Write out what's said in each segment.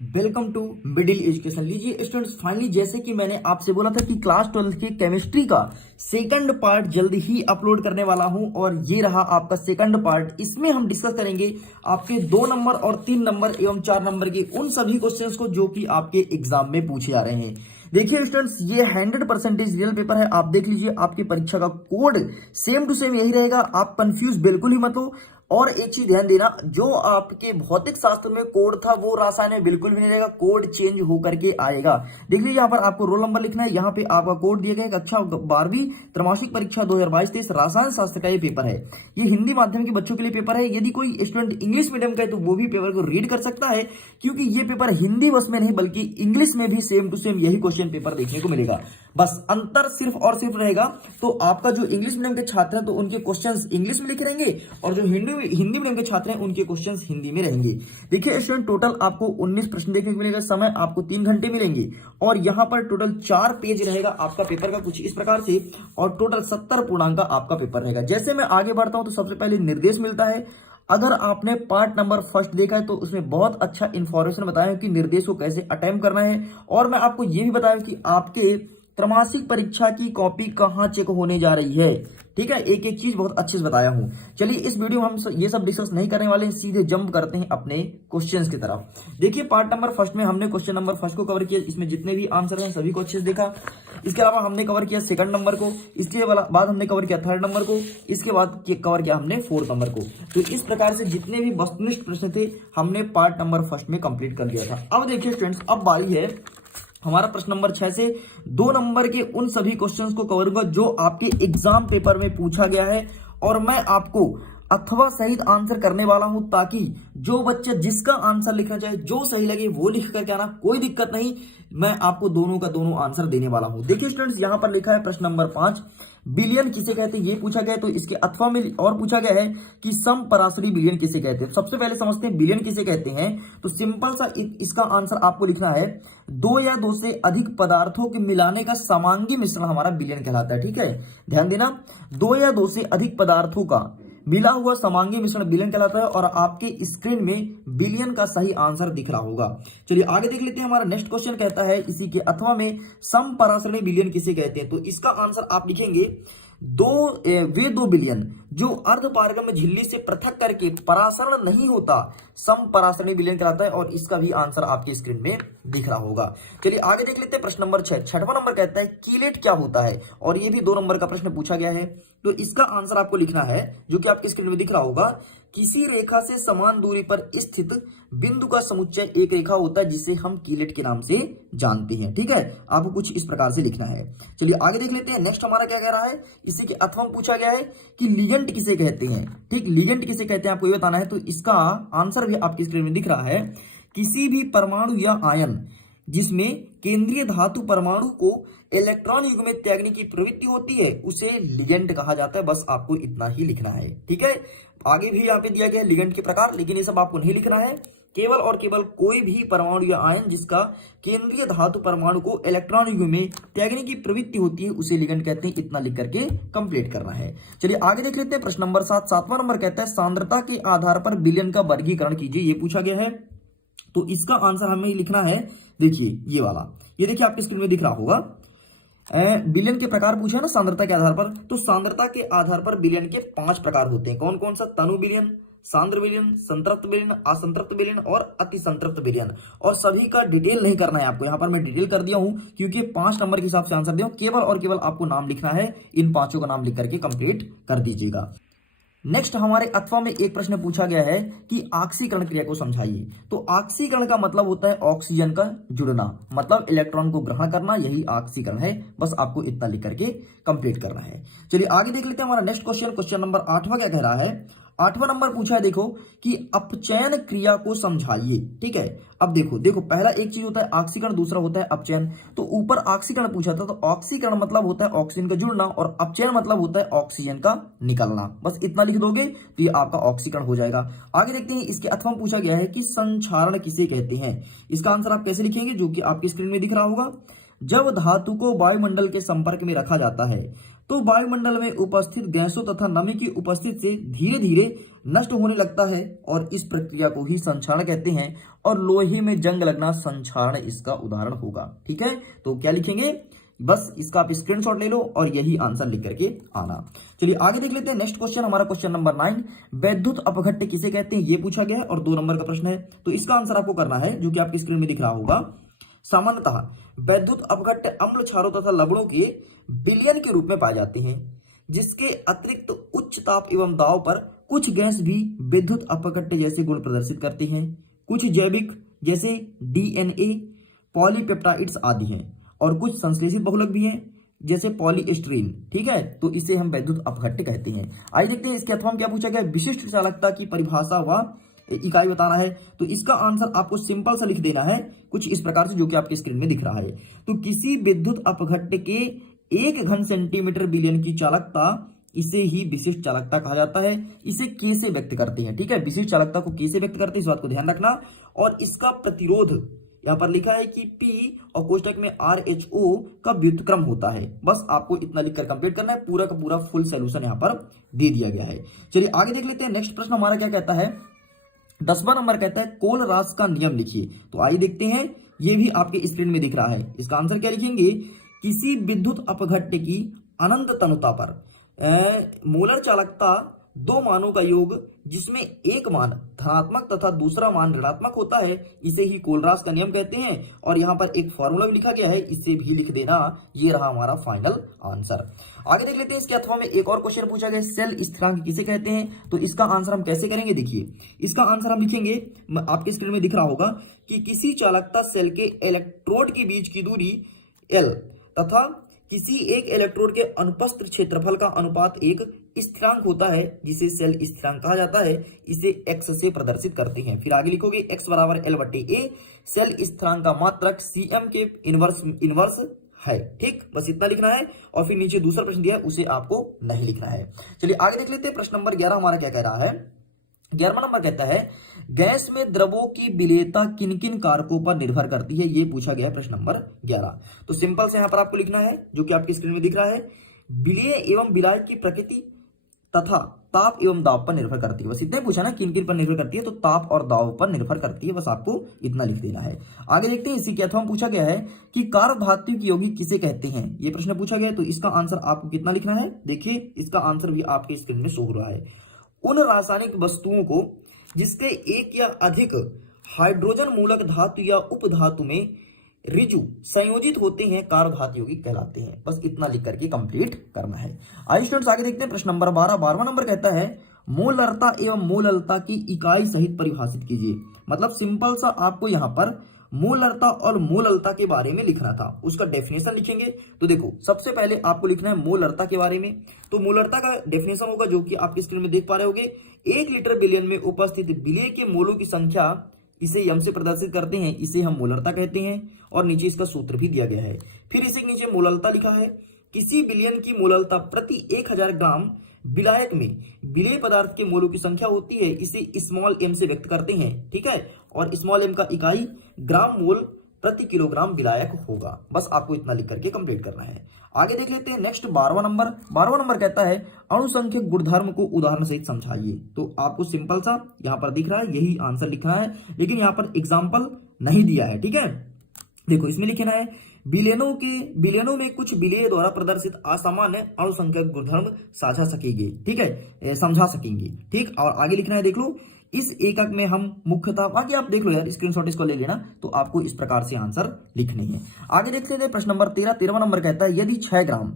Welcome to middle education. लीजिए students, finally जैसे कि मैंने आपसे बोला था कि क्लास 12 के केमिस्ट्री का सेकंड पार्ट जल्द ही अपलोड करने वाला हूं और ये रहा आपका सेकंड पार्ट। इसमें हम डिस्कस करेंगे आपके 2 नंबर और 3 नंबर एवं 4 नंबर के उन सभी क्वेश्चंस को जो कि आपके एग्जाम में पूछे जा रहे हैं। देखिए स्टूडेंट्स, ये 100% रियल पेपर है। आप देख लीजिए, आपकी परीक्षा का कोड सेम टू सेम यही रहेगा। आप कंफ्यूज बिल्कुल ही मत हो। और एक चीज ध्यान देना, जो आपके भौतिक शास्त्र में कोड था वो रसायन में बिल्कुल भी नहीं रहेगा, कोड चेंज होकर के आएगा। देख लीजिए, यहाँ पर आपको रोल नंबर लिखना है, यहाँ पे आपका कोड दिया गया है। कक्षा 12वीं त्रैमासिक परीक्षा 2022-23 रसायन शास्त्र का ये पेपर है। ये हिंदी माध्यम के बच्चों के लिए पेपर है। यदि कोई स्टूडेंट इंग्लिश मीडियम का है तो वो भी पेपर को रीड कर सकता है, क्योंकि ये पेपर हिंदी बस में नहीं बल्कि इंग्लिश में भी सेम टू सेम यही क्वेश्चन पेपर देखने को मिलेगा। बस अंतर सिर्फ और सिर्फ रहेगा, तो आपका जो इंग्लिश मीडियम के छात्र हैं तो उनके क्वेश्चंस इंग्लिश में लिखे रहेंगे और जो हिंदी मीडियम के छात्र हैं उनके क्वेश्चंस हिंदी में रहेंगे। देखिए स्टूडेंट, टोटल आपको 19 प्रश्न देखने को मिलेगा। समय आपको 3 घंटे मिलेंगे और यहाँ पर टोटल 4 पेज रहेगा आपका पेपर का कुछ इस प्रकार से, और टोटल 70 पूर्णांक का आपका पेपर रहेगा। जैसे मैं आगे बढ़ता हूं तो सबसे पहले निर्देश मिलता है। अगर आपने पार्ट नंबर फर्स्ट देखा है तो उसमें बहुत अच्छा इंफॉर्मेशन बताया कि निर्देश को कैसे अटेम्प्ट करना है, और मैं आपको यह भी बताया कि आपके त्रैमासिक परीक्षा की कॉपी कहां चेक होने जा रही है। ठीक है, एक एक चीज बहुत अच्छे से बताया हूं। चलिए, इस वीडियो में हम ये सब डिस्कस नहीं करने वाले हैं, सीधे जंप करते हैं अपने क्वेश्चंस की तरफ। देखिए, पार्ट नंबर फर्स्ट में हमने क्वेश्चन नंबर फर्स्ट को कवर किया, इसमें जितने भी आंसर हैं सभी को अच्छे से देखा। इसके अलावा हमने कवर किया सेकंड नंबर को, इसके बाद हमने कवर किया थर्ड नंबर को, इसके बाद कवर किया हमने फोर्थ नंबर को। तो इस प्रकार से जितने भी वस्तुनिष्ठ प्रश्न थे हमने पार्ट नंबर फर्स्ट में कंप्लीट कर दिया था। अब देखिए स्टूडेंट्स, अब बारी है हमारा प्रश्न नंबर 6 से 2 नंबर के उन सभी क्वेश्चंस को कवर करूंगा जो आपके एग्जाम पेपर में पूछा गया है, और मैं आपको अथवा सहित आंसर करने वाला हूं, ताकि जो बच्चा जिसका आंसर लिखना चाहे जो सही लगे वो लिख करके आना, कोई दिक्कत नहीं। मैं आपको दोनों का दोनों आंसर देने वाला हूं। देखिए स्टूडेंट्स, यहां पर लिखा है प्रश्न नंबर 5, बिलियन किसे कहते हैं ये पूछा गया है। तो इसके अथवा में और पूछा गया है कि समपराशरी बिलियन किसे कहते हैं। सबसे पहले समझते हैं बिलियन किसे कहते हैं। तो सिंपल सा इसका आंसर आपको लिखना है, 2 या 2 से अधिक पदार्थों के मिलाने का समांगी मिश्रण हमारा बिलियन कहलाता है। ठीक है, ध्यान देना, 2 या 2 से अधिक पदार्थों का मिला हुआ समांगी मिश्रण बिलियन कहलाता है, और आपके स्क्रीन में बिलियन का सही आंसर दिख रहा होगा। चलिए आगे देख लेते हैं। हमारा नेक्स्ट क्वेश्चन कहता है इसी के अथवा में समपराशरी बिलियन किसे कहते हैं। तो इसका आंसर आप लिखेंगे वे 2 बिलियन जो अर्धपारगम्य झिल्ली से पृथक करके परासरण नहीं होता, समपराशरी बिलियन कहलाता है, और इसका भी आंसर आपके स्क्रीन में दिख रहा होगा। चलिए आगे देख लेते हैं प्रश्न नंबर 6। छठवां नंबर कहता है कीलेट क्या होता है, और ये भी 2 नंबर का प्रश्न पूछा गया है। तो इसका आंसर आपको लिखना है, जो कि आपके स्क्रीन में दिख रहा होगा, किसी रेखा से समान दूरी पर स्थित बिंदु का समुच्चय एक रेखा होता है जिसे हम कीलेट के नाम से जानते हैं। ठीक है, आपको कुछ इस प्रकार से लिखना है। चलिए आगे देख लेते हैं। नेक्स्ट हमारा क्या कह रहा है, इसी के अथवा में पूछा गया है कि लिगेंड किसे कहते हैं। ठीक, लिगेंड किसे कहते हैं आपको ये बताना है। तो इसका आंसर भी आपकी स्क्रीन में दिख रहा है, किसी भी परमाणु या आयन जिसमें केंद्रीय धातु परमाणु को इलेक्ट्रॉन युग्म में त्यागने की प्रवृत्ति होती है उसे लिगेंड कहा जाता है। बस आपको इतना ही लिखना है। ठीक है, आगे भी यहाँ पे दिया गया है लिगेंड के प्रकार, लेकिन ये सब आपको नहीं लिखना है। केवल और केवल कोई भी परमाणु या आयन जिसका केंद्रीय धातु परमाणु को इलेक्ट्रॉन युग्म में त्यागने की प्रवृत्ति होती है उसे लिगेंड कहते हैं। इतना लिख करके कंप्लीट करना है। चलिए आगे देख लेते हैं प्रश्न नंबर 7। 7वां नंबर कहता है सांद्रता के आधार पर विलयन का वर्गीकरण कीजिए, ये पूछा गया है। तो इसका आंसर हमें लिखना है, देखिए ये वाला, ये देखिए आपके स्क्रीन में दिख रहा होगा। विलयन के प्रकार पूछे ना सांद्रता के आधार पर, तो सांद्रता के आधार पर विलयन के 5 प्रकार होते हैं। कौन कौन सा? तनु विलयन, सांद्र विलयन, संतृप्त विलयन, असंतृप्त विलयन और अति संतृप्त विलयन। और सभी का डिटेल नहीं करना है आपको, यहाँ पर मैं डिटेल कर दिया हूं क्योंकि 5 नंबर के हिसाब से आंसर दिया हूं। केवल और केवल आपको नाम लिखना है, इन 5 का नाम लिख करके कंप्लीट कर दीजिएगा। नेक्स्ट हमारे अथवा में एक प्रश्न पूछा गया है कि ऑक्सीकरण क्रिया को समझाइए। तो ऑक्सीकरण का मतलब होता है ऑक्सीजन का जुड़ना, मतलब इलेक्ट्रॉन को ग्रहण करना, यही ऑक्सीकरण है। बस आपको इतना लिख करके कंप्लीट करना है। चलिए आगे देख लेते हैं हमारा नेक्स्ट क्वेश्चन। क्वेश्चन नंबर 8वां क्या कह रहा है। 8वां नंबर पूछा है, देखो कि अपचयन क्रिया को समझाइए। ठीक है, अब देखो पहला एक चीज होता है ऑक्सीकरण, दूसरा होता है अपचयन। तो ऊपर ऑक्सीकरण पूछा था, तो ऑक्सीकरण मतलब होता है ऑक्सीजन का जुड़ना, और अपचयन मतलब होता है ऑक्सीजन का निकलना। बस इतना लिख दोगे तो ये आपका ऑक्सीकरण हो जाएगा। आगे देखते हैं, इसके अथवा में पूछा गया है कि संक्षारण किसे कहते हैं। इसका आंसर आप कैसे लिखेंगे, जो कि आपकी स्क्रीन में दिख रहा होगा। जब धातु को वायुमंडल के संपर्क में रखा जाता है तो वायुमंडल में उपस्थित गैसों तथा नमी की उपस्थिति से धीरे धीरे नष्ट होने लगता है और इस प्रक्रिया को ही संक्षारण कहते हैं। और लोहे में जंग लगना संक्षारण इसका उदाहरण होगा। ठीक है, तो क्या लिखेंगे, बस इसका आप स्क्रीनशॉट ले लो और यही आंसर लिख करके आना। चलिए आगे देख लेते हैं नेक्स्ट क्वेश्चन, हमारा क्वेश्चन नंबर 9, वैद्युत अपघट्य किसे कहते हैं, ये पूछा गया है और 2 नंबर का प्रश्न है। तो इसका आंसर आपको करना है जो कि आपकी स्क्रीन में दिख रहा होगा। सामान्यतः वैद्युत अपघट्य अम्ल, क्षारों तथा लवणों के विलयन के रूप में पाए जाते हैं, जिसके अतिरिक्त उच्च ताप एवं दाब पर कुछ गैस भी विद्युत अपघट्य जैसे गुण प्रदर्शित करते हैं। कुछ जैविक जैसे डीएनए, पॉलीपेप्टाइड्स आदि हैं और कुछ संश्लेषित बहुलक भी हैं जैसे पॉलीएस्ट्रीन। ठीक है, तो इसे हम वैद्युत अपघट्य कहते हैं। आइए देखते हैं इसके अथवा में क्या पूछा गया, विशिष्ट चालकता की परिभाषा व इकाई बताना है। तो इसका आंसर आपको सिंपल सा लिख देना है कुछ इस प्रकार से, जो कि आपके स्क्रीन में दिख रहा है। तो किसी विद्युत अपघट्य के 1 घन सेंटीमीटर विलयन की चालकता, इसे ही विशिष्ट चालकता कहा जाता है। इसे के से व्यक्त करते हैं। ठीक है, विशिष्ट चालकता को के से व्यक्त करते हैं, इस बात को ध्यान रखना। और इसका प्रतिरोध यहां पर लिखा है कि P और कोष्टक में RHO का व्युत्क्रम होता है। बस आपको इतना लिखकर कंप्लीट करना है, पूरा का पूरा फुल सॉल्यूशन यहां पर दे दिया गया है। चलिए आगे देख लेते हैं। नेक्स्ट प्रश्न हमारा क्या कहता है, 10वां नंबर कहता है कोलरास का नियम लिखिए। तो आइए देखते हैं, ये भी आपके स्क्रीन में दिख रहा है। इसका आंसर क्या लिखेंगे, किसी विद्युत अपघट्य की अनंत तनुता पर मोलर चालकता 2 मानों का योग, जिसमें एक मान धनात्मक तथा दूसरा मान ऋणात्मक होता है, इसे ही कोलरास का नियम कहते हैं। और यहाँ पर एक फॉर्मूला भी लिखा गया है, इसे भी लिख देना। ये रहा हमारा फाइनल आंसर। आगे देख लेते हैं इसके अथवा में एक और क्वेश्चन पूछा गया, सेल स्थिरांक किसे कहते हैं। तो इसका आंसर हम कैसे करेंगे, देखिए इसका आंसर हम लिखेंगे, आपके स्क्रीन में दिख रहा होगा कि किसी चालकता सेल के इलेक्ट्रोड के बीच की दूरी L तथा किसी एक इलेक्ट्रोड के अनुपस्थ क्षेत्रफल का अनुपात एक स्थिरांक होता है, जिसे सेल स्थिरांक कहा जाता है। इसे x से प्रदर्शित करते हैं। फिर आगे लिखोगे x बराबर L/A, सेल स्थिरांक का मात्रक cm के इनवर्स है। ठीक, बस इतना लिखना है। और फिर नीचे दूसरा प्रश्न दिया है, उसे आपको नहीं लिखना है। चलिए आगे देख लेते हैं। प्रश्न नंबर 11 हमारा क्या कह रहा है, 11वां नंबर कहता है गैस में द्रवों की विलेयता किन किन कारकों पर निर्भर करती है, ये पूछा गया है प्रश्न नंबर 11। तो सिंपल से यहां पर आपको लिखना है जो कि आपकी स्क्रीन में दिख रहा है, विलेय एवं विलायक की प्रकृति तथा ताप एवं दाब पर निर्भर करती है। बस इतना पूछा ना, किन किन पर निर्भर करती है, तो ताप और दाब पर निर्भर करती है। बस आपको इतना लिख देना है। आगे देखते हैं, इसी के अथवा पूछा गया है कि कार्बधातु यौगिक किसे कहते हैं, ये प्रश्न पूछा गया है। तो इसका आंसर आपको कितना लिखना है, देखिए इसका आंसर भी आपके स्क्रीन में शो हो रहा है। उन रासायनिक वस्तुओं को जिसके एक या अधिक हाइड्रोजन मूलक धातु या उपधातु में रिजु संयोजित होते हैं, कार्बधातु यौगिक कहलाते हैं। बस इतना लिख करके कंप्लीट करना है। आइए स्टूडेंट्स आगे देखते हैं। प्रश्न नंबर 12वां नंबर कहता है मोलरता एवं मोललता की इकाई सहित परिभाषित कीजिए। मतलब सिंपल सा आपको यहां पर मोलरता और मोललता के बारे में लिखना था, उसका डेफिनेशन लिखेंगे। तो देखो सबसे पहले आपको लिखना है मोलरता के बारे में। तो मोलरता का डेफिनेशन होगा जो कि आपकी स्क्रीन में देख पा रहे होगे, 1 लीटर विलयन में उपस्थित विलेय के मोलों की संख्या, इसे यम से प्रदर्शित करते हैं, इसे हम मोलरता कहते हैं। और नीचे इसका सूत्र भी दिया गया है। फिर इसे नीचे मोललता लिखा है, किसी विलयन की मोललता प्रति 1000 ग्राम विलायक में विलेय पदार्थ के मोलों की संख्या होती है, इसे स्मॉल m से व्यक्त करते हैं। ठीक है, और स्मॉल m का इकाई ग्राम मोल प्रति किलोग्राम विलायक होगा। बस आपको इतना लिख करके कंप्लीट करना है। आगे देख लेते हैं नेक्स्ट 12वां नंबर कहता है अणुसंख्यक गुणधर्म को उदाहरण सहित समझाइए। तो आपको सिंपल सा यहाँ पर दिख रहा है, यही आंसर लिखना है, लेकिन यहाँ पर एग्जाम्पल नहीं दिया है। ठीक है, देखो इसमें लिखना है विलयनों में कुछ विलेय द्वारा प्रदर्शित असामान्य अणुसंख्यक गुणधर्म साझा सकेंगे। ठीक है, समझा सकेंगे। ठीक, और आगे लिखना है, देख लो इस एकक में हम मुख्यतः, बाकी आप देख लो यार, स्क्रीनशॉट इसको ले लेना। तो आपको इस प्रकार से आंसर लिखने हैं। आगे देख लेते हैं प्रश्न नंबर 13वां नंबर कहता है यदि 6 ग्राम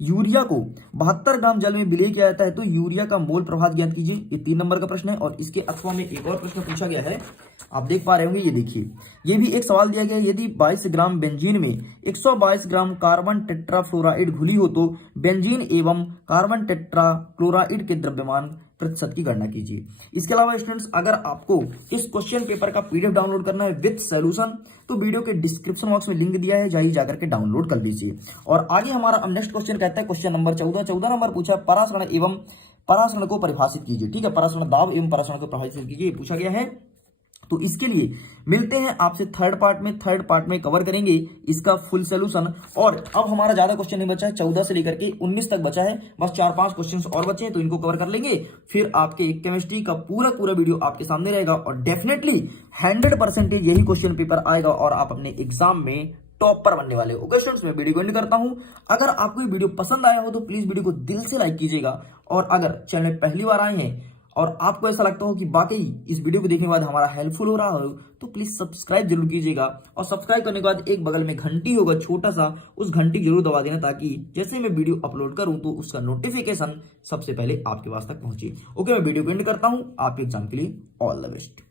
यूरिया को 72 ग्राम जल में विलेय किया जाता है तो यूरिया का मोल प्रभाव ज्ञात कीजिए। ये 3 नंबर का प्रश्न है। और इसके अथवा में एक और प्रश्न पूछा गया है, आप देख पा रहे होंगे, ये देखिए, ये भी एक सवाल दिया गया है, यदि 22 ग्राम बेंजीन में 122 ग्राम कार्बन टेट्राफ्लोराइड घुली हो तो बेंजीन एवं कार्बन टेट्राक्लोराइड के द्रव्यमान प्रतिशत की गणना कीजिए। इसके अलावा स्टूडेंट्स अगर आपको इस क्वेश्चन पेपर का पीडीएफ डाउनलोड करना है विद सॉल्यूशन, तो वीडियो के डिस्क्रिप्शन बॉक्स में लिंक दिया है, जाइए जाकर के डाउनलोड कर लीजिए। और आगे हमारा अब नेक्स्ट क्वेश्चन कहता है क्वेश्चन नंबर 14 नंबर पूछा परासरण एवं परासरण को परिभाषित कीजिए। ठीक है, परासरण दाब एवं परासरण को परिभाषित कीजिए, पूछा गया है। तो इसके लिए मिलते हैं आपसे थर्ड पार्ट में कवर करेंगे इसका फुल सोल्यूशन। और अब हमारा ज्यादा क्वेश्चन नहीं बचा है, 14 से लेकर के 19 तक बचा है, बस 4-5 क्वेश्चन और बचे हैं, तो इनको कवर कर लेंगे। फिर आपके केमिस्ट्री का पूरा वीडियो आपके सामने रहेगा और डेफिनेटली 100% यही क्वेश्चन पेपर आएगा और आप अपने एग्जाम में टॉपर बनने वाले हो। ओके स्टूडेंट्स, मैं वीडियो को एंड करता हूं। अगर आपको ये वीडियो पसंद आया हो तो प्लीज वीडियो को दिल से लाइक कीजिएगा, और अगर चैनल पहली बार आए हैं और आपको ऐसा लगता हो कि वाकई इस वीडियो को देखने के बाद हमारा हेल्पफुल हो रहा हो तो प्लीज सब्सक्राइब जरूर कीजिएगा। और सब्सक्राइब करने के बाद एक बगल में घंटी होगा छोटा सा, उस घंटी जरूर दबा देना ताकि जैसे मैं वीडियो अपलोड करूं तो उसका नोटिफिकेशन सबसे पहले आपके पास तक पहुंचे। ओके, मैं वीडियो को एंड करता हूं। आपके एग्जाम के लिए ऑल द बेस्ट।